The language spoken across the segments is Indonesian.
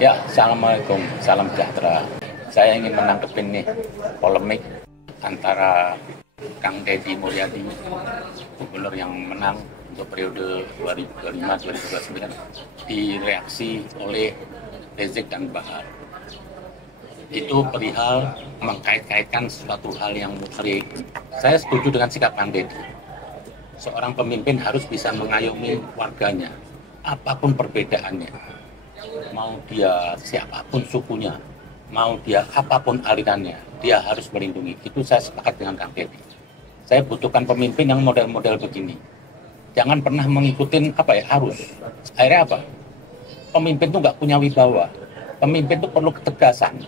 Ya, Assalamualaikum, salam sejahtera. Saya ingin menangkepin nih polemik antara Kang Deddy Mulyadi, gubernur yang menang untuk periode 2025-2029, direaksi oleh Rizik dan Bahar. Itu perihal mengkait-kaitkan suatu hal yang mutlak. Saya setuju dengan sikap Kang Deddy. Seorang pemimpin harus bisa mengayomi warganya, apapun perbedaannya. Mau dia siapapun sukunya, mau dia apapun alirannya, dia harus melindungi. Itu saya sepakat dengan Kang Deddy. Saya butuhkan pemimpin yang model-model begini. Jangan pernah mengikuti arus. Akhirnya apa? Pemimpin itu nggak punya wibawa. Pemimpin itu perlu ketegasan.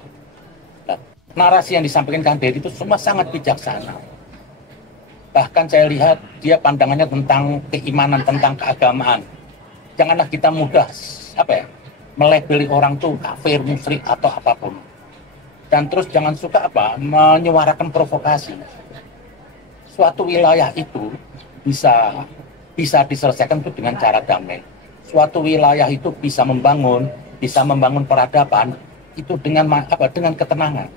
Nah, narasi yang disampaikan Kang Deddy itu semua sangat bijaksana. Bahkan saya lihat dia pandangannya tentang keimanan, tentang keagamaan. Janganlah kita mudah melabeli orang tuh kafir, musyrik atau apapun. Dan terus jangan suka menyuarakan provokasi. Suatu wilayah itu bisa diselesaikan itu dengan cara damai. Suatu wilayah itu bisa membangun peradaban itu dengan ketenangan.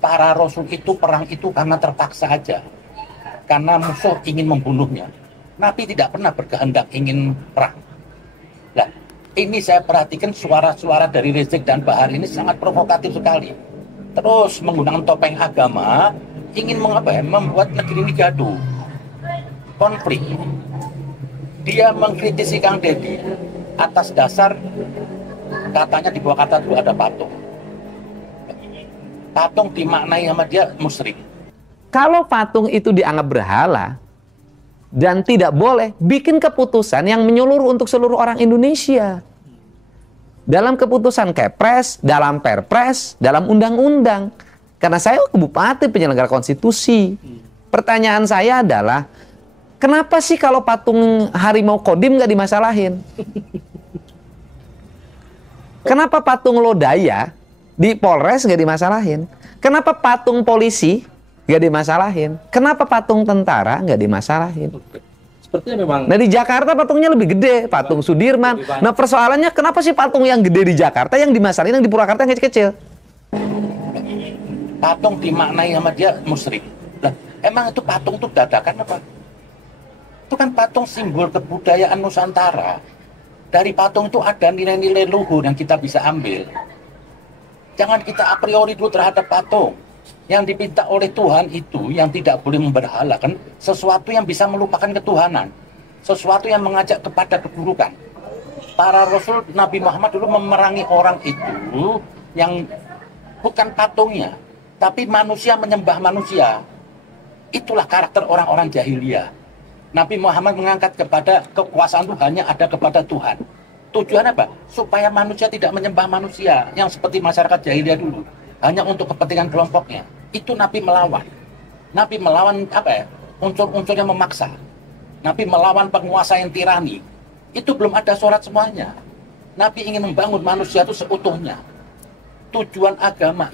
Para rasul itu perang itu karena terpaksa aja. Karena musuh ingin membunuhnya. Nabi tidak pernah berkehendak ingin perang. Nah, ini saya perhatikan suara-suara dari Rizik dan Bahar ini sangat provokatif sekali. Terus menggunakan topeng agama, ingin membuat negeri ini gaduh, konflik. Dia mengkritisi Kang Deddy atas dasar katanya di bawah kata itu ada patung. Patung dimaknai sama dia musyrik. Kalau patung itu dianggap berhala dan tidak boleh, bikin keputusan yang menyeluruh untuk seluruh orang Indonesia. Dalam keputusan Kepres, dalam Perpres, dalam undang-undang. Karena saya bupati penyelenggara konstitusi. Pertanyaan saya adalah, kenapa sih kalau patung harimau Kodim nggak dimasalahin? Kenapa patung Lodaya di Polres nggak dimasalahin? Kenapa patung polisi nggak dimasalahin? Kenapa patung tentara nggak dimasalahin? Sepertinya memang. Nah di Jakarta patungnya lebih gede, patung Sudirman. Nah persoalannya kenapa sih patung yang gede di Jakarta yang dimasalahin yang di Purwakarta yang kecil-kecil? Patung dimaknai sama dia musyrik. Lah, emang itu patung itu dadakan apa? Itu kan patung simbol kebudayaan Nusantara. Dari patung itu ada nilai-nilai luhur yang kita bisa ambil. Jangan kita a priori dulu terhadap patung. Yang dipinta oleh Tuhan itu yang tidak boleh memberhalakan sesuatu yang bisa melupakan ketuhanan, sesuatu yang mengajak kepada keburukan. Para Rasul Nabi Muhammad dulu memerangi orang itu yang bukan patungnya, tapi manusia menyembah manusia. Itulah karakter orang-orang jahiliyah. Nabi Muhammad mengangkat kepada kekuasaan itu hanya ada kepada Tuhan. Tujuan apa? Supaya manusia tidak menyembah manusia yang seperti masyarakat jahiliyah dulu, hanya untuk kepentingan kelompoknya. Itu Nabi melawan. Nabi melawan unsur-unsur yang memaksa. Nabi melawan penguasa yang tirani. Itu belum ada surat semuanya. Nabi ingin membangun manusia itu seutuhnya. Tujuan agama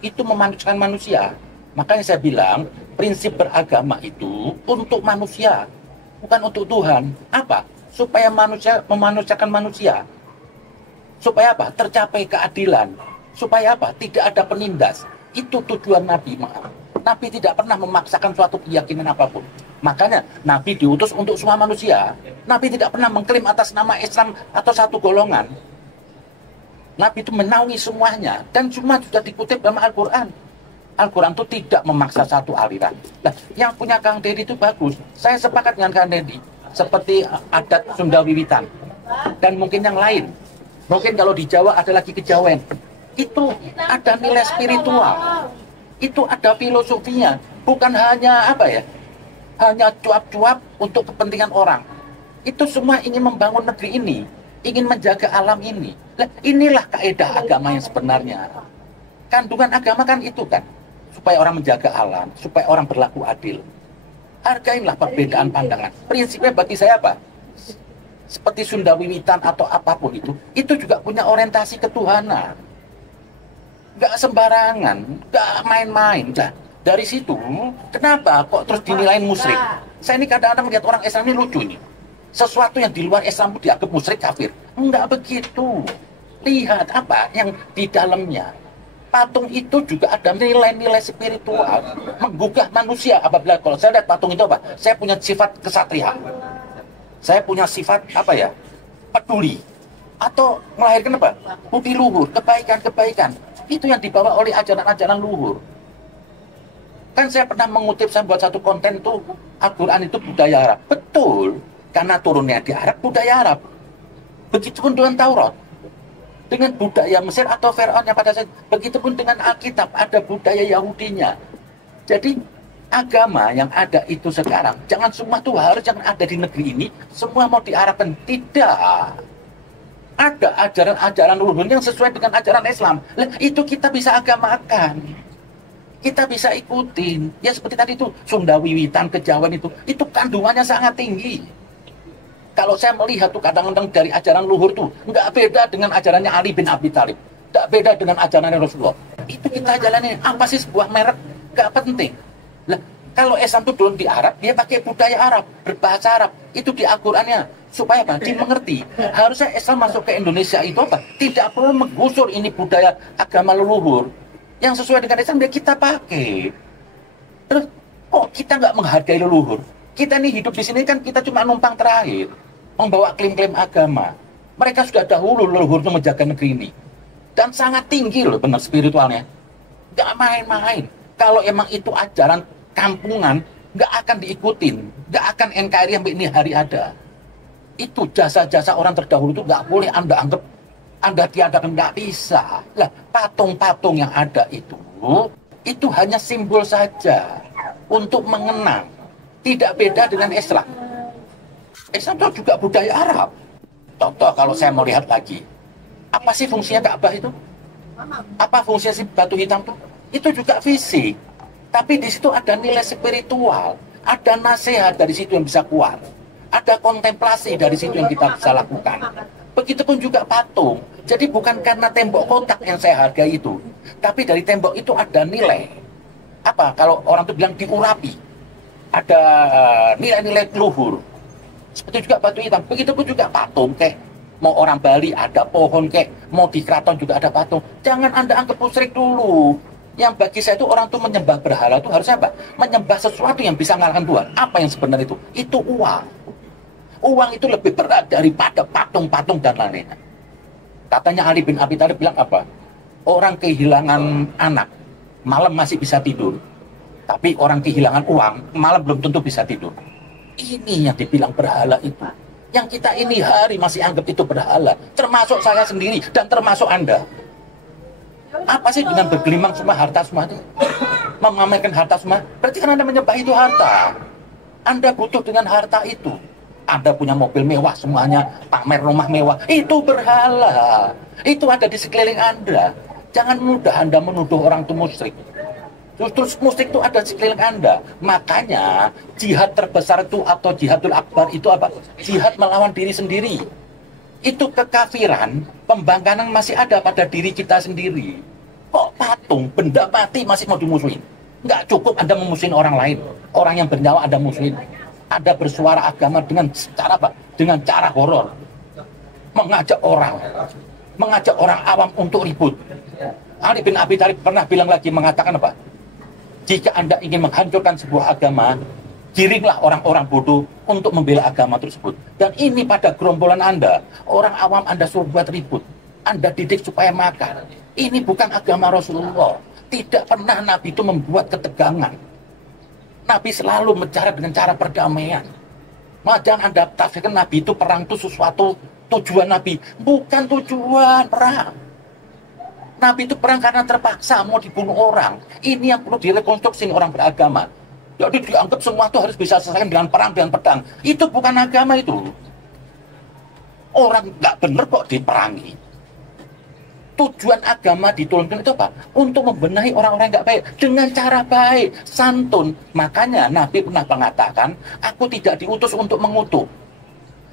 itu memanusiakan manusia. Makanya saya bilang, prinsip beragama itu untuk manusia, bukan untuk Tuhan. Apa? Supaya manusia memanusiakan manusia. Supaya apa? Tercapai keadilan. Supaya apa? Tidak ada penindas. Itu tujuan Nabi. Nabi tidak pernah memaksakan suatu keyakinan apapun. Makanya Nabi diutus untuk semua manusia. Nabi tidak pernah mengklaim atas nama Islam atau satu golongan. Nabi itu menaungi semuanya. Dan semua sudah dikutip dalam Al-Quran. Al-Quran itu tidak memaksa satu aliran. Nah, yang punya Kang Deddy itu bagus. Saya sepakat dengan Kang Deddy. Seperti adat Sunda Wiwitan. Dan mungkin yang lain. Mungkin kalau di Jawa ada lagi kejawen. Itu ada nilai spiritual, itu ada filosofinya, bukan hanya hanya cuap-cuap untuk kepentingan orang. Itu semua ingin membangun negeri ini, ingin menjaga alam ini. Nah, inilah kaidah agama yang sebenarnya. Kandungan agama kan itu kan, supaya orang menjaga alam, supaya orang berlaku adil. Hargailah perbedaan pandangan. Prinsipnya bagi saya apa? Seperti Sunda Wiwitan atau apapun itu juga punya orientasi ketuhanan. Gak sembarangan, gak main-main. Nah, dari situ, kenapa kok terus dinilai musyrik? Saya ini kadang-kadang melihat orang Islam ini lucu nih. Sesuatu yang di luar Islam itu dianggap musyrik, kafir. Enggak begitu. lihat apa yang di dalamnya. Patung itu juga ada nilai-nilai spiritual, menggugah manusia. Apabila kalau saya lihat patung itu apa? Saya punya sifat kesatria. Saya punya sifat apa ya? Peduli. Atau melahirkan apa? Budi luhur, kebaikan-kebaikan. Itu yang dibawa oleh ajaran-ajaran luhur. Kan saya pernah mengutip, saya buat satu konten tuh, Al-Quran itu budaya Arab. Betul, karena turunnya di Arab, budaya Arab. Begitupun dengan Taurat, dengan budaya Mesir atau Firaun yang pada saat. Begitupun dengan Alkitab, ada budaya Yahudinya. Jadi agama yang ada itu sekarang, jangan semua tuh harus yang ada di negeri ini, semua mau diarahkan. Tidak. Ada ajaran-ajaran luhur yang sesuai dengan ajaran Islam. Itu kita bisa agamakan. Kita bisa ikutin. Ya seperti tadi itu, Sunda Wiwitan, Kejawen itu kandungannya sangat tinggi. Kalau saya melihat tuh kadang-kadang dari ajaran luhur tuh, nggak beda dengan ajarannya Ali bin Abi Thalib. Nggak beda dengan ajarannya Rasulullah. Itu kita jalani. Apa sih sebuah merek? Nggak penting. Lah, kalau Islam itu dulu di Arab, dia pakai budaya Arab, berbahasa Arab. Itu di Al-Qurannya. Supaya apa? Dimengerti. Harusnya Islam masuk ke Indonesia itu apa? Tidak perlu menggusur ini budaya agama leluhur. Yang sesuai dengan Islam, dia kita pakai. Terus, kok kita nggak menghargai leluhur? Kita nih hidup di sini kan kita cuma numpang terakhir. Membawa klaim-klaim agama. Mereka sudah dahulu leluhur itu menjaga negeri ini. Dan sangat tinggi loh benar spiritualnya. Nggak main-main. Kalau emang itu ajaran kampungan, nggak akan diikutin. Nggak akan NKRI sampai ini hari ada. Itu jasa-jasa orang terdahulu itu nggak boleh Anda anggap, Anda tiadakan, nggak bisa. Lah, patung-patung yang ada itu hanya simbol saja untuk mengenang. Tidak beda dengan Islam. Islam itu juga budaya Arab. Contoh kalau saya mau lihat lagi, apa sih fungsinya Ka'bah itu? Apa fungsinya si batu hitam itu? Itu juga fisik. Tapi di situ ada nilai spiritual, ada nasihat dari situ yang bisa keluar. Ada kontemplasi dari situ yang kita bisa lakukan. Begitupun juga patung. Jadi bukan karena tembok kotak yang saya hargai itu, tapi dari tembok itu ada nilai. Apa? Kalau orang itu bilang diurapi, ada nilai-nilai luhur. Seperti juga batu hitam. Begitupun juga patung kek. Mau orang Bali ada pohon kek, mau di keraton juga ada patung. Jangan Anda anggap musyrik dulu. Yang bagi saya itu orang itu menyembah berhala itu harusnya apa? Menyembah sesuatu yang bisa mengalahkan Tuhan. Apa yang sebenarnya itu? Itu uang. Uang itu lebih berat daripada patung-patung dan lainnya. Katanya Ali bin Abi Thalib bilang apa? Orang kehilangan anak, malam masih bisa tidur. Tapi orang kehilangan uang, malam belum tentu bisa tidur. Ini yang dibilang berhala itu. Yang kita ini hari masih anggap itu berhala. Termasuk saya sendiri dan termasuk Anda. Apa sih dengan bergelimang semua harta semua itu? Memamerkan harta semua? Berarti kan Anda menyembah itu harta. Anda butuh dengan harta itu. Anda punya mobil mewah semuanya, pamer rumah mewah. Itu berhala. Itu ada di sekeliling Anda. Jangan mudah Anda menuduh orang itu musyrik. Justru musyrik itu ada di sekeliling Anda. Makanya jihad terbesar itu atau jihadul akbar itu apa? Jihad melawan diri sendiri. Itu kekafiran, pembangkangan masih ada pada diri kita sendiri. Kok patung, benda mati masih mau dimusuhin? Nggak cukup Anda memusuhin orang lain. Orang yang bernyawa Anda musuhin. Ada bersuara agama dengan cara apa? Dengan cara horor. Mengajak orang awam untuk ribut. Ali bin Abi Thalib pernah bilang lagi, mengatakan apa? Jika Anda ingin menghancurkan sebuah agama, giringlah orang-orang bodoh untuk membela agama tersebut. Dan ini pada gerombolan Anda, orang awam Anda suruh buat ribut. Anda didik supaya makar. Ini bukan agama Rasulullah. Tidak pernah Nabi itu membuat ketegangan. Nabi selalu bicara dengan cara perdamaian. Jangan Anda tafsirkan Nabi itu perang itu sesuatu tujuan Nabi. Bukan tujuan perang. Nabi itu perang karena terpaksa mau dibunuh orang. Ini yang perlu direkonstruksi orang beragama. Jadi dianggap semua itu harus bisa selesai dengan perang, dengan pedang. Itu bukan agama itu. Orang nggak bener kok diperangi. Tujuan agama diturunkan itu apa? Untuk membenahi orang-orang nggak baik dengan cara baik, santun. Makanya Nabi pernah mengatakan, aku tidak diutus untuk mengutuk.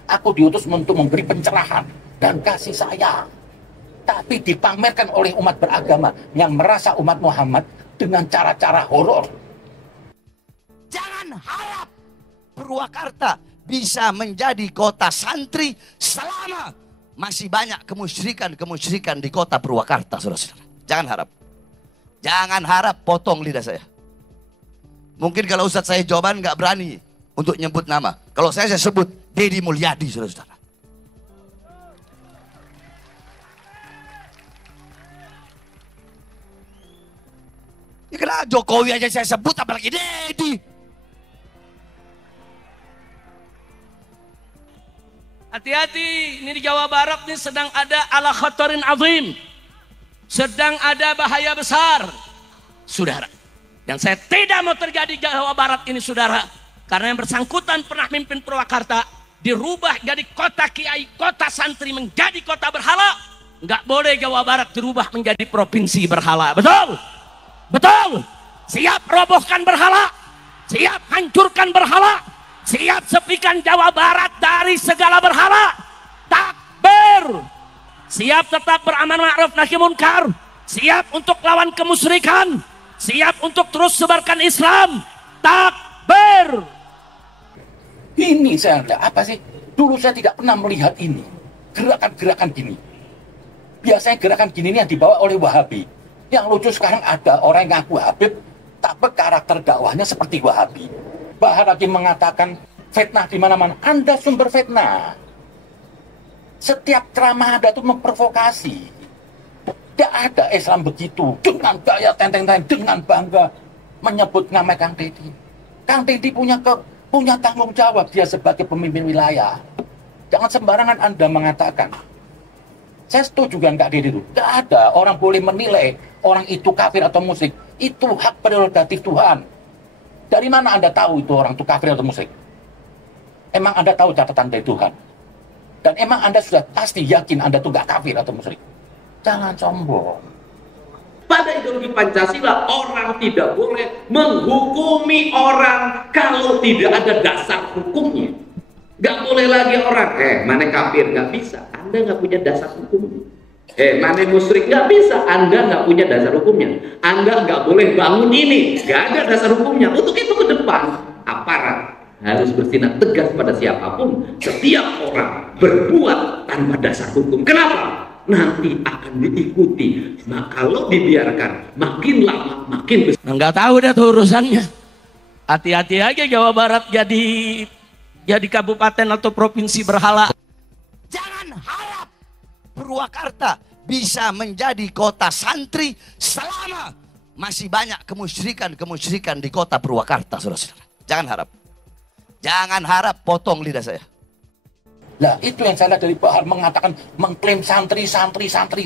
Aku diutus untuk memberi pencerahan dan kasih sayang. Tapi dipamerkan oleh umat beragama yang merasa umat Muhammad dengan cara-cara horor. Jangan harap Purwakarta bisa menjadi kota santri selama masih banyak kemusyrikan di kota Purwakarta, saudara-saudara. Jangan harap. Jangan harap potong lidah saya. Mungkin kalau Ustadz saya jawaban nggak berani untuk nyebut nama. Kalau saya sebut Deddy Mulyadi, saudara-saudara. Ya kenapa Jokowi aja saya sebut, apalagi Deddy. Hati-hati, ini di Jawa Barat ini sedang ada ala khatarin azim. Sedang ada bahaya besar, saudara. Yang saya tidak mau terjadi di Jawa Barat ini, saudara. Karena yang bersangkutan pernah mimpin Purwakarta, dirubah jadi kota kiai, kota santri, menjadi kota berhala. Nggak boleh Jawa Barat dirubah menjadi provinsi berhala. Betul? Betul? Siap robohkan berhala, siap hancurkan berhala, siap sepikan Jawa Barat dari segala berhala. Takbir. Siap tetap beramal ma'ruf nahi munkar. Siap untuk lawan kemusyrikan. Siap untuk terus sebarkan Islam. Takbir. Ini saya lihat, apa sih? Dulu saya tidak pernah melihat ini. Gerakan-gerakan gini. Biasanya gerakan gini ini yang dibawa oleh Wahabi. Yang lucu sekarang ada orang yang ngaku Habib, tapi karakter dakwahnya seperti Wahabi. Bahkan lagi mengatakan fitnah di mana-mana. Anda sumber fitnah. Setiap ceramah Anda itu memprovokasi. Tidak ada Islam begitu. Dengan gaya tenteng-tenteng, dengan bangga menyebut nama Kang Deddy. Kang Deddy punya tanggung jawab dia sebagai pemimpin wilayah. Jangan sembarangan Anda mengatakan. Saya setuju dengan Kak Deddy itu. Tidak ada orang boleh menilai orang itu kafir atau musyrik. Itu hak prerogatif Tuhan. Dari mana Anda tahu itu orang itu kafir atau musyrik? Emang Anda tahu catatan dari Tuhan? Dan emang Anda sudah pasti yakin Anda itu nggak kafir atau musyrik? Jangan sombong. Pada ideologi Pancasila, orang tidak boleh menghukumi orang kalau tidak ada dasar hukumnya. Nggak boleh lagi orang, mana kafir, nggak bisa. Anda nggak punya dasar hukumnya. Mana musyrik, nggak bisa. Anda nggak punya dasar hukumnya. Anda nggak boleh bangun ini, nggak ada dasar hukumnya. Untuk itu ke depan, aparat harus bertindak tegas pada siapapun. Setiap orang berbuat tanpa dasar hukum. Kenapa? Nanti akan diikuti. Nah, kalau dibiarkan, makin lama makin besar. Nggak tahu dah tuh urusannya. Hati-hati aja Jawa Barat jadi kabupaten atau provinsi berhala. Jangan harap Purwakarta bisa menjadi kota santri selama masih banyak kemusyrikan di kota Purwakarta, saudara-saudara. Jangan harap. Jangan harap potong lidah saya. Nah itu yang saya lihat dari Pak Har mengatakan, mengklaim santri.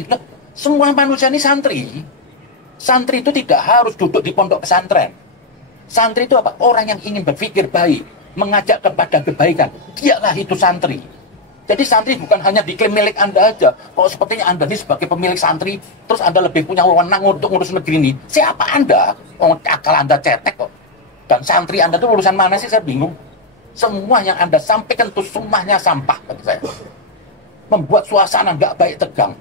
Nah, semua manusia ini santri. Santri itu tidak harus duduk di pondok pesantren. Santri itu apa? Orang yang ingin berpikir baik, mengajak kepada kebaikan. Dialah itu santri. Jadi santri bukan hanya diklaim milik Anda aja. Kalau sepertinya Anda ini sebagai pemilik santri, terus Anda lebih punya wewenang untuk ngurus negeri ini. Siapa Anda? Oh, akal Anda cetek kok. Dan santri Anda itu urusan mana sih? Saya bingung. Semua yang Anda sampaikan itu semuanya sampah bagi saya. Membuat suasana nggak baik, tegang.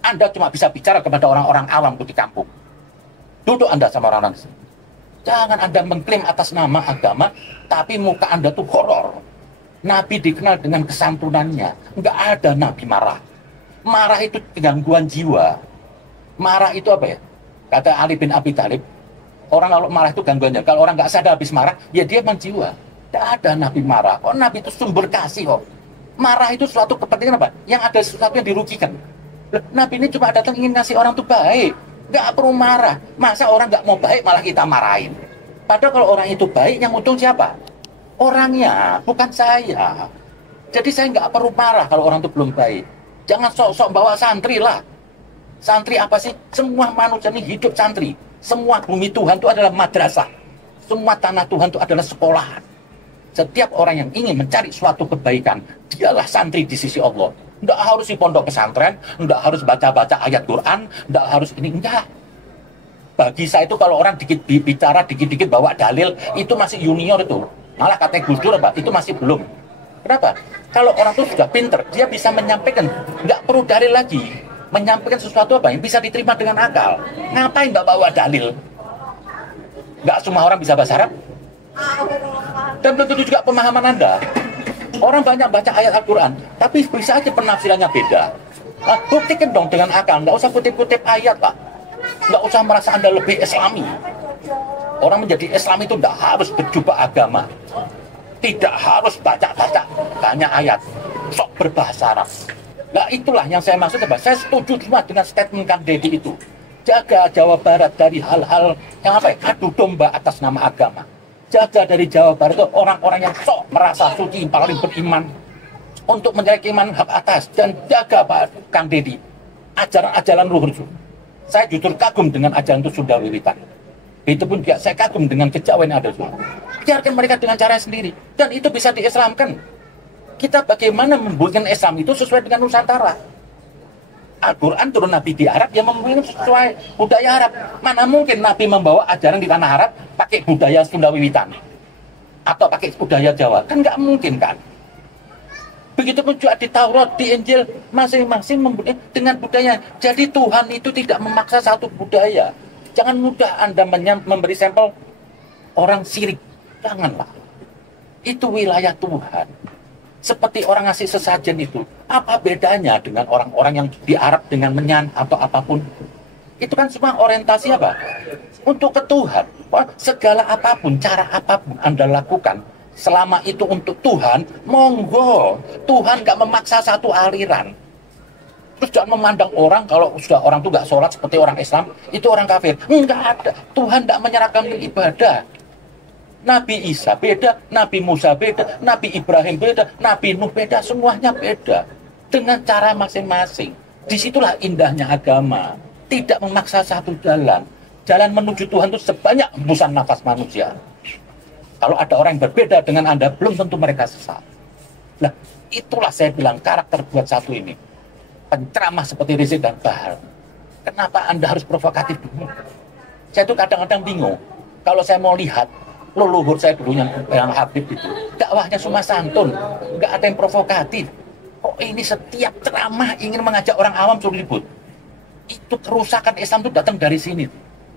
Anda cuma bisa bicara kepada orang-orang awam di kampung. Duduk Anda sama orang-orang di sini. Jangan Anda mengklaim atas nama agama, tapi muka Anda tuh horor. Nabi dikenal dengan kesantunannya. Nggak ada Nabi marah. Marah itu gangguan jiwa. Marah itu apa ya? Kata Ali bin Abi Thalib, orang kalau marah itu gangguannya. Kalau orang nggak sadar habis marah, ya dia menjiwa. Tidak ada Nabi marah. Kok Nabi itu sumber kasih kok. Marah itu suatu kepentingan apa? Yang ada sesuatu yang dirugikan. Nabi ini cuma datang ingin ngasih orang itu baik. Nggak perlu marah. Masa orang nggak mau baik malah kita marahin? Padahal kalau orang itu baik, yang untung siapa? Orangnya, bukan saya. Jadi saya nggak perlu marah kalau orang itu belum baik. Jangan sok-sok bawa santri lah. Santri apa sih? Semua manusia ini hidup santri. Semua bumi Tuhan itu adalah madrasah. Semua tanah Tuhan itu adalah sekolahan. Setiap orang yang ingin mencari suatu kebaikan, dialah santri di sisi Allah. Tidak harus di pondok pesantren, tidak harus baca-baca ayat Quran, tidak harus ini, enggak. Bagi saya itu kalau orang bicara dikit-dikit bawa dalil, itu masih junior itu. Malah kata Gus Dur apa, itu masih belum. Kenapa? Kalau orang itu sudah pinter, dia bisa menyampaikan, nggak perlu dalil lagi. Menyampaikan sesuatu apa yang bisa diterima dengan akal. Ngapain Mbak bawa dalil? Nggak semua orang bisa bahasa Arab. Dan tentu juga pemahaman Anda. Orang banyak baca ayat Al-Quran, tapi bisa aja penafsirannya beda. Nah, buktikan dong dengan akal, nggak usah kutip-kutip ayat, Pak. Nggak usah merasa Anda lebih islami. Orang menjadi Islam itu tidak harus berjubah agama. Tidak harus baca-baca banyak ayat. Sok berbahasa Arab. Nah itulah yang saya maksud. Saya setuju cuma dengan statement Kang Deddy itu. Jaga Jawa Barat dari hal-hal yang adu domba atas nama agama. Jaga dari Jawa Barat itu orang-orang yang sok merasa suci, paling beriman. Untuk mencari keimanan hak atas. Dan jaga Pak Kang Deddy ajaran-ajaran luhur itu. Saya jujur kagum dengan ajaran itu Sunda Wiwitan. Itu pun juga saya kagum dengan kejawen yang ada itu. Biarkan mereka dengan cara sendiri. Dan itu bisa diislamkan. Kita bagaimana membuatkan Islam itu sesuai dengan Nusantara. Al-Quran turun Nabi di Arab, yang membuatkan sesuai budaya Arab. Mana mungkin Nabi membawa ajaran di tanah Arab pakai budaya Sunda Wiwitan. Atau pakai budaya Jawa. Kan nggak mungkin kan. Begitupun juga di Taurat, di Injil, masing-masing dengan budaya. Jadi Tuhan itu tidak memaksa satu budaya. Jangan mudah Anda memberi sampel orang syirik. Janganlah. Itu wilayah Tuhan. Seperti orang ngasih sesajen itu. Apa bedanya dengan orang-orang yang di Arab dengan menyan atau apapun? Itu kan semua orientasi apa? Untuk ke Tuhan. Segala apapun, cara apapun Anda lakukan. Selama itu untuk Tuhan, monggo. Tuhan gak memaksa satu aliran. Terus jangan memandang orang, kalau sudah orang itu gak sholat seperti orang Islam, itu orang kafir. Enggak ada. Tuhan gak menyerahkan ibadah. Nabi Isa beda, Nabi Musa beda, Nabi Ibrahim beda, Nabi Nuh beda, semuanya beda. Dengan cara masing-masing. Disitulah indahnya agama. Tidak memaksa satu jalan. Jalan menuju Tuhan itu sebanyak hembusan nafas manusia. Kalau ada orang yang berbeda dengan Anda, belum tentu mereka sesat. Nah, itulah saya bilang karakter buat satu ini. Penceramah seperti Rizik dan Bahar. Kenapa Anda harus provokatif dulu? Saya tuh kadang-kadang bingung. Kalau saya mau lihat, leluhur saya dulu yang Habib itu, dakwahnya cuma santun, nggak ada yang provokatif. Oh ini setiap ceramah ingin mengajak orang awam suruh ribut. Itu kerusakan Islam itu datang dari sini.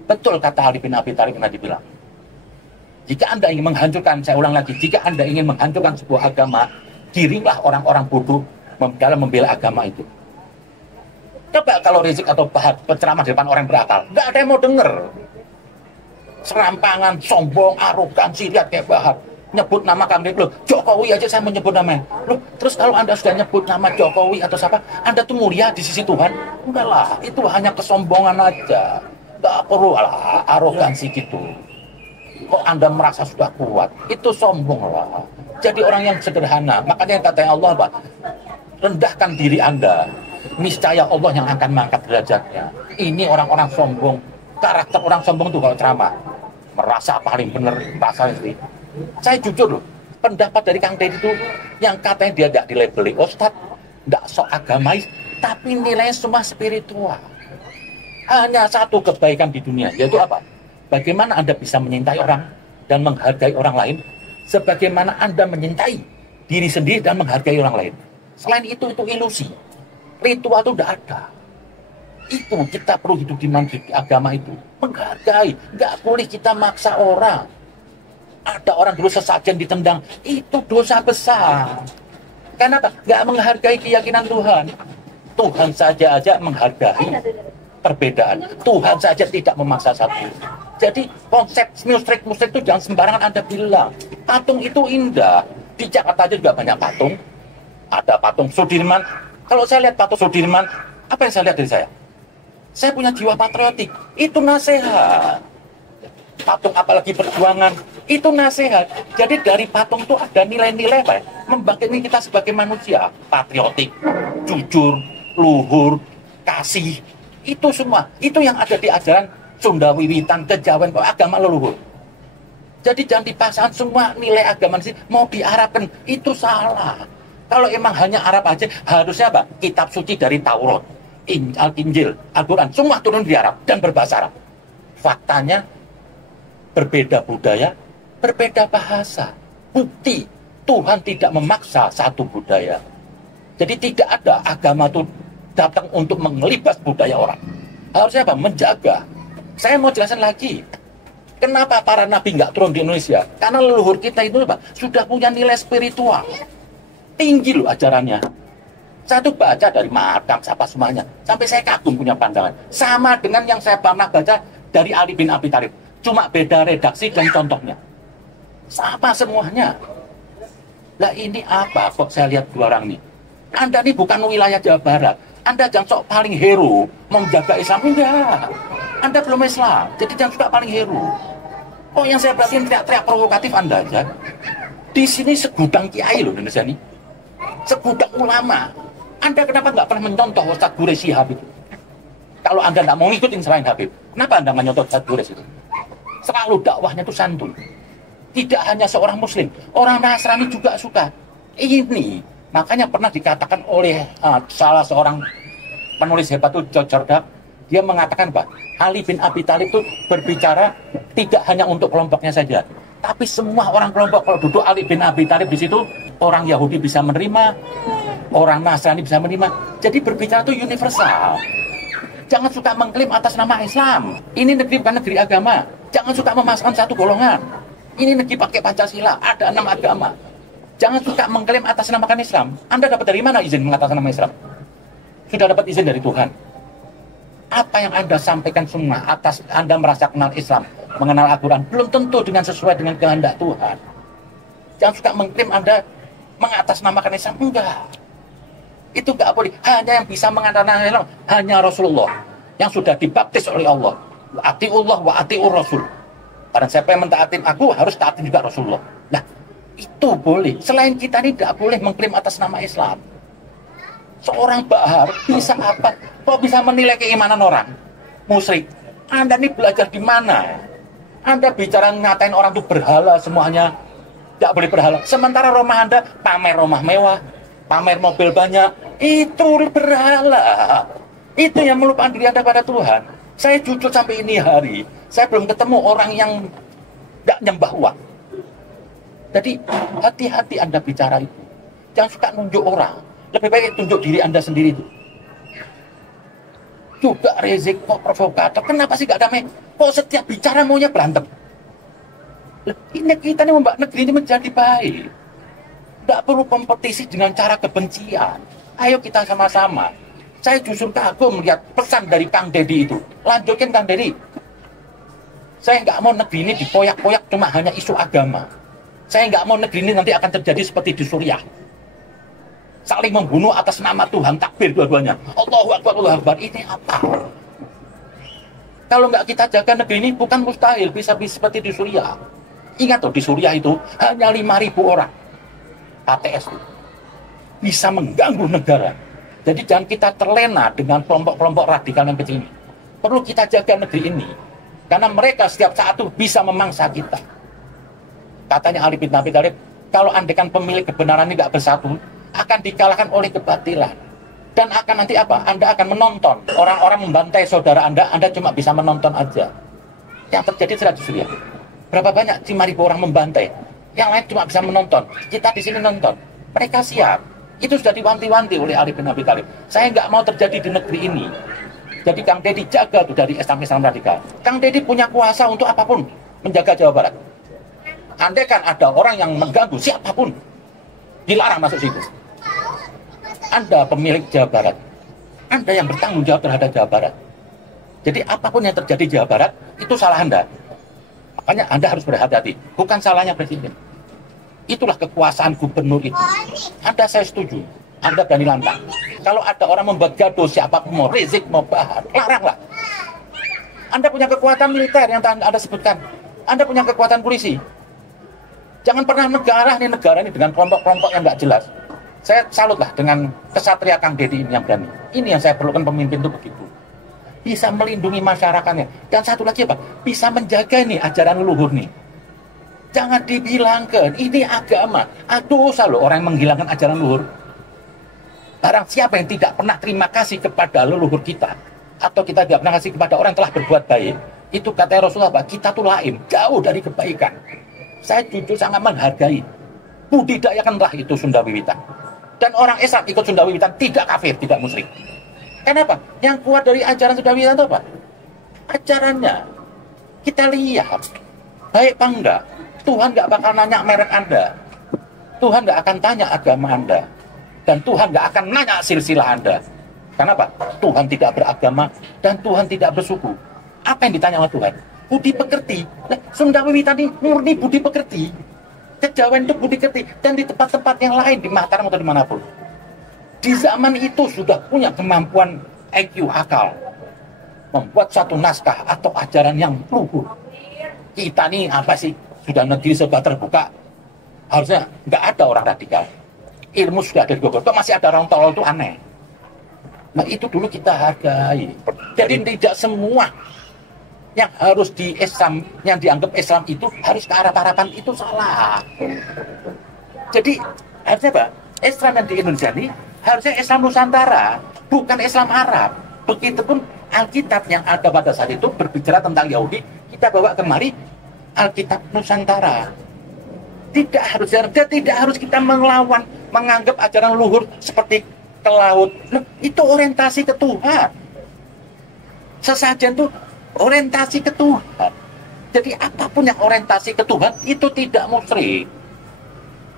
Betul kata Ali bin Abi Thalib pernah dibilang. Jika Anda ingin menghancurkan, saya ulang lagi, jika Anda ingin menghancurkan sebuah agama, kirimlah orang-orang bodoh dalam membela agama itu. Coba kalau Rizik atau Bahar penceramah di depan orang berakal, nggak ada yang mau denger. Serampangan, sombong, arogansi, lihat kayak Bahar. Nyebut nama kami, loh, Jokowi aja saya menyebut namanya. Loh, terus kalau Anda sudah nyebut nama Jokowi atau siapa, Anda tuh mulia di sisi Tuhan? Enggak lah, itu hanya kesombongan aja. Nggak perlu lah arogansi gitu. Kok Anda merasa sudah kuat? Itu sombong lah. Jadi orang yang sederhana. Makanya katanya Allah, Pak, rendahkan diri Anda. Niscaya Allah yang akan mengangkat derajatnya. Ini orang-orang sombong. Karakter orang sombong itu kalau ceramah. Merasa paling benar. Merasa itu. Saya jujur loh. Pendapat dari Kang Deddy itu yang katanya dia tidak dilabeli Ustadz, tidak sok agamais, tapi nilainya semua spiritual. Hanya satu kebaikan di dunia, yaitu apa? Bagaimana Anda bisa menyintai orang dan menghargai orang lain sebagaimana Anda menyintai diri sendiri dan menghargai orang lain. Selain itu ilusi. Ritual itu tidak ada. Itu kita perlu hidup di agama itu. Menghargai. Nggak boleh kita maksa orang. Ada orang dulu sesajen ditendang. Itu dosa besar. Kenapa? Nggak menghargai keyakinan Tuhan. Tuhan saja menghargai perbedaan. Tuhan saja tidak memaksa satu. Jadi konsep musrik itu jangan sembarangan Anda bilang. Patung itu indah. Di Jakarta aja juga banyak patung. Ada patung Sudirman. Kalau saya lihat patung Sudirman, apa yang saya lihat dari saya? Saya punya jiwa patriotik. Itu nasihat. Patung apalagi perjuangan, itu nasihat. Jadi dari patung itu ada nilai-nilai apa ya? Membangkitkan kita sebagai manusia. Patriotik, jujur, luhur, kasih. Itu semua. Itu yang ada di ajaran Sunda Wiwitan, kejawen, agama leluhur. Jadi jangan dipasang semua nilai agama di sini mau diarabkan. Itu salah. Kalau emang hanya Arab aja, harusnya apa? Kitab suci dari Taurat, Injil, Al-Quran, semua turun di Arab dan berbahasa Arab. Faktanya, berbeda budaya, berbeda bahasa. Bukti, Tuhan tidak memaksa satu budaya. Jadi tidak ada agama itu datang untuk mengelibas budaya orang. Harusnya apa? Menjaga. Saya mau jelasin lagi. Kenapa para nabi nggak turun di Indonesia? Karena leluhur kita itu apa? Sudah punya nilai spiritual. Tinggi loh ajarannya. Saya tuh baca dari Madam, siapa semuanya. Sampai saya kagum punya pandangan. Sama dengan yang saya pernah baca dari Ali bin Abi Thalib. Cuma beda redaksi dan contohnya. Sama semuanya. Lah ini apa kok saya lihat dua orang nih? Anda ini bukan wilayah Jawa Barat. Anda jangan sok paling hero menjaga Islam. Enggak. Anda belum Islam. Jadi jangan suka paling hero. Oh yang saya perhatiin teriak-teriak provokatif Anda aja. Di sini segudang kiai loh Indonesia ini. Segudang ulama. Anda kenapa nggak pernah mencontoh Ustadz Gures Shihab itu? Kalau Anda nggak mau ngikutin selain Habib, kenapa Anda nggak nyontoh Ustadz Gures itu? Selalu dakwahnya itu santun. Tidak hanya seorang Muslim, orang Nasrani juga suka. Ini makanya pernah dikatakan oleh salah seorang penulis hebat itu George Jordan. Dia mengatakan Pak, Ali bin Abi Thalib itu berbicara tidak hanya untuk kelompoknya saja, tapi semua orang kelompok. Kalau duduk Ali bin Abi Thalib di situ, orang Yahudi bisa menerima, orang Nasrani bisa menerima. Jadi berbicara itu universal. Jangan suka mengklaim atas nama Islam. Ini negeri bukan negeri agama. Jangan suka memasukkan satu golongan. Ini negeri pakai Pancasila, ada 6 agama. Jangan suka mengklaim atas namakan Islam. Anda dapat dari mana izin mengataskan nama Islam? Sudah dapat izin dari Tuhan. Apa yang Anda sampaikan semua atas Anda merasa kenal Islam, mengenal Al-Quran, belum tentu dengan sesuai dengan kehendak Tuhan. Jangan suka mengklaim Anda mengatasnamakan Islam. Enggak. Itu enggak boleh. Hanya yang bisa mengatasnamakan Islam hanya Rasulullah yang sudah dibaptis oleh Allah. Wa atiullah wa atiur Rasul. Barang siapa yang mentaatin aku harus taatin juga Rasulullah. Nah, itu boleh. Selain kita ini tidak boleh mengklaim atas nama Islam. Seorang Bahar bisa apa? Kok bisa menilai keimanan orang? Musyrik. Anda ini belajar di mana? Anda bicara ngatain orang itu berhala semuanya. Tidak boleh berhala. Sementara rumah Anda pamer rumah mewah, pamer mobil banyak. Itu berhala. Itu yang melupakan diri Anda pada Tuhan. Saya jujur sampai ini hari, saya belum ketemu orang yang tidak nyembah uang. Jadi hati-hati Anda bicara itu. Jangan suka nunjuk orang. Lebih baik tunjuk diri Anda sendiri itu. Juga Rizik kok provokator. Kenapa sih gak damai? Kok setiap bicara maunya berantem? Ini kita ini membuat negeri ini menjadi baik. Tidak perlu kompetisi dengan cara kebencian. Ayo kita sama-sama. Saya justru kagum melihat pesan dari Kang Deddy itu. Lanjutkan Kang Deddy. Saya nggak mau negeri ini dipoyak-poyak cuma hanya isu agama. Saya nggak mau negeri ini nanti akan terjadi seperti di Suriah. Saling membunuh atas nama Tuhan, takbir dua-duanya. Allahu Akbar, Allahu Akbar. Ini apa? Kalau nggak kita jaga negeri ini, bukan mustahil bisa seperti di Suriah. Ingat tuh, di Suriah itu hanya 5.000 orang. ATS itu bisa mengganggu negara. Jadi jangan kita terlena dengan kelompok-kelompok radikal yang kecil ini. Perlu kita jaga negeri ini. Karena mereka setiap saat itu bisa memangsa kita. Katanya Ali bin Abi Thalib, kalau andekan pemilik kebenaran ini tidak bersatu, akan dikalahkan oleh kebatilan. Dan akan nanti apa? Anda akan menonton. Orang-orang membantai saudara Anda cuma bisa menonton aja. Yang terjadi sudah di Suriah. Berapa banyak 5.000 orang membantai. Yang lain cuma bisa menonton. Kita di sini nonton. Mereka siap. Itu sudah diwanti-wanti oleh Ali bin Abi Thalib. Saya nggak mau terjadi di negeri ini. Jadi Kang Deddy jaga tuh dari Islam radikal. Kang Deddy punya kuasa untuk apapun menjaga Jawa Barat. Andai kan ada orang yang mengganggu siapapun, dilarang masuk situ. Anda pemilik Jawa Barat. Anda yang bertanggung jawab terhadap Jawa Barat. Jadi apapun yang terjadi di Jawa Barat itu salah Anda. Makanya Anda harus berhati-hati. Bukan salahnya Presiden. Itulah kekuasaan gubernur itu. Anda saya setuju. Anda berani lantang. Kalau ada orang membuat gaduh siapapun mau Rizik mau Bahar, laranglah. Anda punya kekuatan militer yang Anda sebutkan. Anda punya kekuatan polisi. Jangan pernah negara ini dengan kelompok-kelompok yang nggak jelas. Saya salutlah dengan kesatria Kang Deddy ini yang berani. Ini yang saya perlukan pemimpin itu begitu. Bisa melindungi masyarakatnya. Dan satu lagi apa? Bisa menjaga nih ajaran leluhur nih. Jangan dibilangkan, ini agama. Dosa loh orang yang menghilangkan ajaran leluhur. Barang siapa yang tidak pernah terima kasih kepada leluhur kita, atau kita tidak pernah kasih kepada orang yang telah berbuat baik, itu kata Rasulullah, kita tuh lain, jauh dari kebaikan. Saya jujur sangat menghargai. Budidayakanlah itu Sunda Wiwitan. Dan orang Islam ikut Sunda Wiwitan tidak kafir, tidak musyrik. Kenapa? Yang kuat dari ajaran Sunda Wiwitan itu apa? Ajarannya. Kita lihat. Baik apa enggak? Tuhan nggak bakal nanya merek Anda. Tuhan nggak akan tanya agama Anda. Dan Tuhan nggak akan nanya silsilah Anda. Kenapa? Tuhan tidak beragama dan Tuhan tidak bersuku. Apa yang ditanya oleh Tuhan? Budi pekerti. Nah, Sunda Wiwitan ini murni budi pekerti. Kejawen itu budi pekerti. Dan di tempat-tempat yang lain, di Mataram atau dimanapun. Di zaman itu sudah punya kemampuan IQ akal. Membuat satu naskah atau ajaran yang luhur. Kita nih apa sih? Sudah negeri serba terbuka. Harusnya nggak ada orang radikal. Ilmu sudah ada di Bogor. Kok masih ada orang tolol itu aneh. Nah itu dulu kita hargai. Jadi tidak semua yang harus di Islam, yang dianggap Islam itu harus ke arah harapan itu salah. Jadi harusnya apa? Islam yang di Indonesia ini harusnya Islam Nusantara, bukan Islam Arab. Begitupun Alkitab yang ada pada saat itu berbicara tentang Yahudi, kita bawa kemari Alkitab Nusantara. Tidak harus kita melawan, menganggap ajaran luhur seperti ke laut. Loh, itu orientasi ke Tuhan. Sesajen itu orientasi ke Tuhan. Jadi apapun yang orientasi ke Tuhan itu tidak musyrik.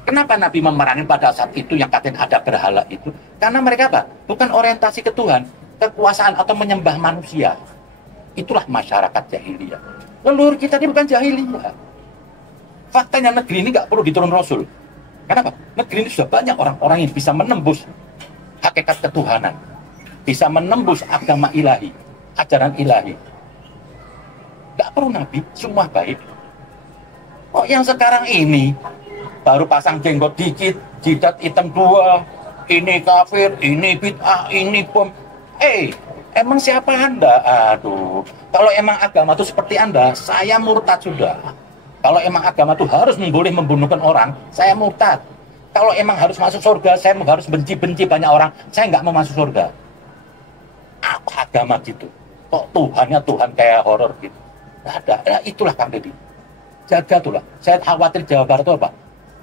Kenapa Nabi memerangi pada saat itu yang katanya ada berhala itu? Karena mereka apa? Bukan orientasi ke Tuhan, kekuasaan atau menyembah manusia. Itulah masyarakat jahiliyah. Leluhur kita ini bukan jahiliyah. Faktanya negeri ini nggak perlu diturun Rasul. Kenapa? Negeri ini sudah banyak orang-orang yang bisa menembus hakikat ketuhanan, bisa menembus agama ilahi, ajaran ilahi. Nggak perlu Nabi, semua baik. Kok yang sekarang ini baru pasang jenggot dikit, jidat hitam 2, ini kafir, ini bid'ah, ini bom. Emang siapa Anda? Aduh, kalau emang agama itu seperti Anda, saya murtad sudah. Kalau emang agama itu harus boleh membunuhkan orang, saya murtad. Kalau emang harus masuk surga, saya harus benci-benci banyak orang, saya nggak mau masuk surga. Apa agama gitu? Kok Tuhannya Tuhan kayak horor gitu? Nggak ada. Nah, itulah Kang Deddy. Jaga tuh lah. Saya khawatir Jawa Barat itu apa?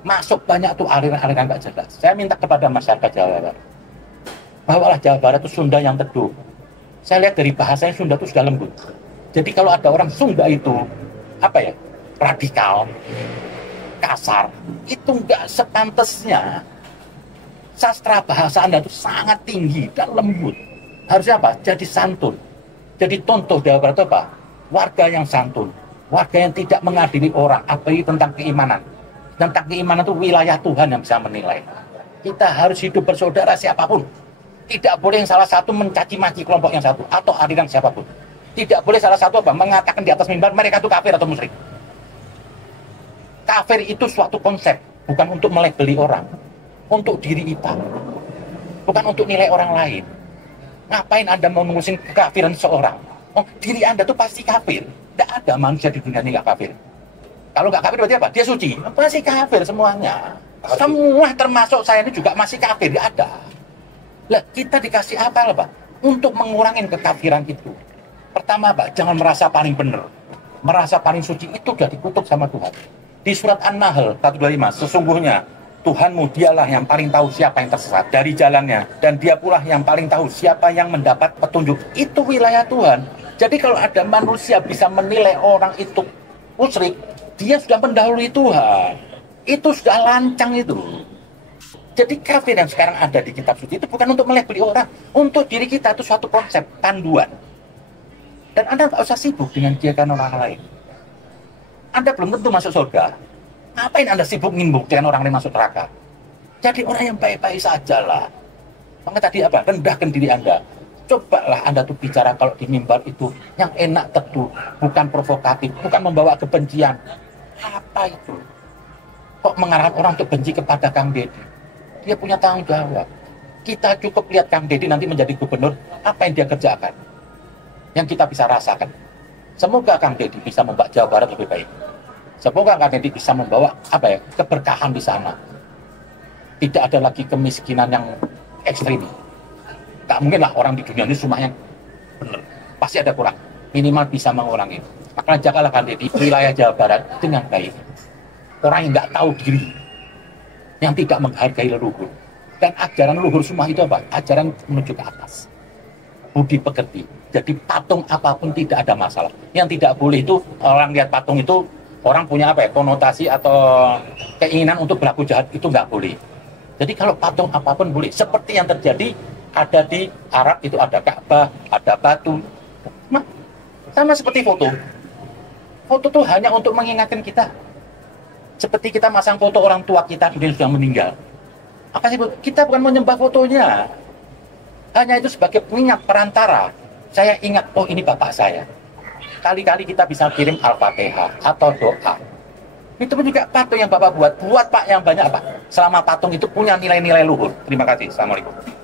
Masuk banyak tuh aliran-aliran nggak jelas. Saya minta kepada masyarakat Jawa Barat, bawalah Jawa Barat itu Sunda yang teduh. Saya lihat dari bahasanya Sunda itu sudah lembut. Jadi kalau ada orang Sunda itu apa ya, radikal, kasar, itu nggak sepantasnya. Sastra bahasa Anda itu sangat tinggi dan lembut. Harusnya apa? Jadi santun. Jadi contoh Jawa Barat itu apa? Warga yang santun, warga yang tidak mengadili orang, apalagi tentang keimanan. Tentang keimanan itu wilayah Tuhan yang bisa menilai. Kita harus hidup bersaudara siapapun. Tidak boleh yang salah satu mencaci maki kelompok yang satu atau aliran siapapun. Tidak boleh salah satu apa mengatakan di atas mimbar mereka itu kafir atau musyrik. Kafir itu suatu konsep, bukan untuk melabeli orang, untuk diri kita, bukan untuk nilai orang lain. Ngapain Anda mau mengusung kekafiran seseorang? Oh, diri Anda tuh pasti kafir. Tidak ada manusia di dunia ini nggak kafir. Kalau nggak kafir berarti apa? Dia suci. Pasti kafir semuanya. Semua termasuk saya ini juga masih kafir. Tidak ada. Lah, kita dikasih apa Pak? Untuk mengurangi kekafiran itu. Pertama Pak, jangan merasa paling benar. Merasa paling suci itu sudah dikutuk sama Tuhan. Di surat An-Nahl 125, sesungguhnya Tuhanmu dialah yang paling tahu siapa yang tersesat dari jalannya. Dan dia pula yang paling tahu siapa yang mendapat petunjuk. Itu wilayah Tuhan. Jadi kalau ada manusia bisa menilai orang itu musyrik, dia sudah mendahului Tuhan. Itu sudah lancang itu. Jadi kafir yang sekarang ada di kitab suci itu bukan untuk melabeli orang. Untuk diri kita itu suatu konsep, panduan. Dan Anda nggak usah sibuk dengan keyakinan orang lain. Anda belum tentu masuk surga. Ngapain Anda sibuk membuktikan orang lain masuk neraka? Jadi orang yang baik-baik saja lah. Maka tadi apa? Rendahkan diri Anda. Cobalah Anda tuh bicara kalau di mimbar itu yang enak teduh, bukan provokatif, bukan membawa kebencian. Apa itu? Kok mengarahkan orang untuk benci kepada Kang Deddy? Dia punya tanggung jawab. Kita cukup lihat Kang Deddy nanti menjadi gubernur, apa yang dia kerjakan, yang kita bisa rasakan. Semoga Kang Deddy bisa membawa Jawa Barat lebih baik. Semoga Kang Deddy bisa membawa apa ya, keberkahan di sana. Tidak ada lagi kemiskinan yang ekstrim. Tak mungkin lah orang di dunia ini semuanya benar. Pasti ada kurang. Minimal bisa mengurangi. Maka jagalah Kang Deddy wilayah Jawa Barat dengan baik. Orang yang nggak tahu diri, yang tidak menghargai leluhur. Dan ajaran leluhur semua itu apa? Ajaran menuju ke atas. Budi pekerti. Jadi patung apapun tidak ada masalah. Yang tidak boleh itu orang lihat patung itu orang punya apa ya, konotasi atau keinginan untuk berlaku jahat, itu nggak boleh. Jadi kalau patung apapun boleh. Seperti yang terjadi ada di Arab, itu ada Ka'bah, ada batu. Sama seperti foto. Foto itu hanya untuk mengingatkan kita. Seperti kita masang foto orang tua kita yang sudah meninggal. Apa sih? Kita bukan menyembah fotonya. Hanya itu sebagai pengingat perantara. Saya ingat, oh ini bapak saya. Kali-kali kita bisa kirim Al-Fatihah atau doa. Itu pun juga patung yang Bapak buat. Buat Pak yang banyak Pak. Selama patung itu punya nilai-nilai luhur. Terima kasih. Assalamualaikum.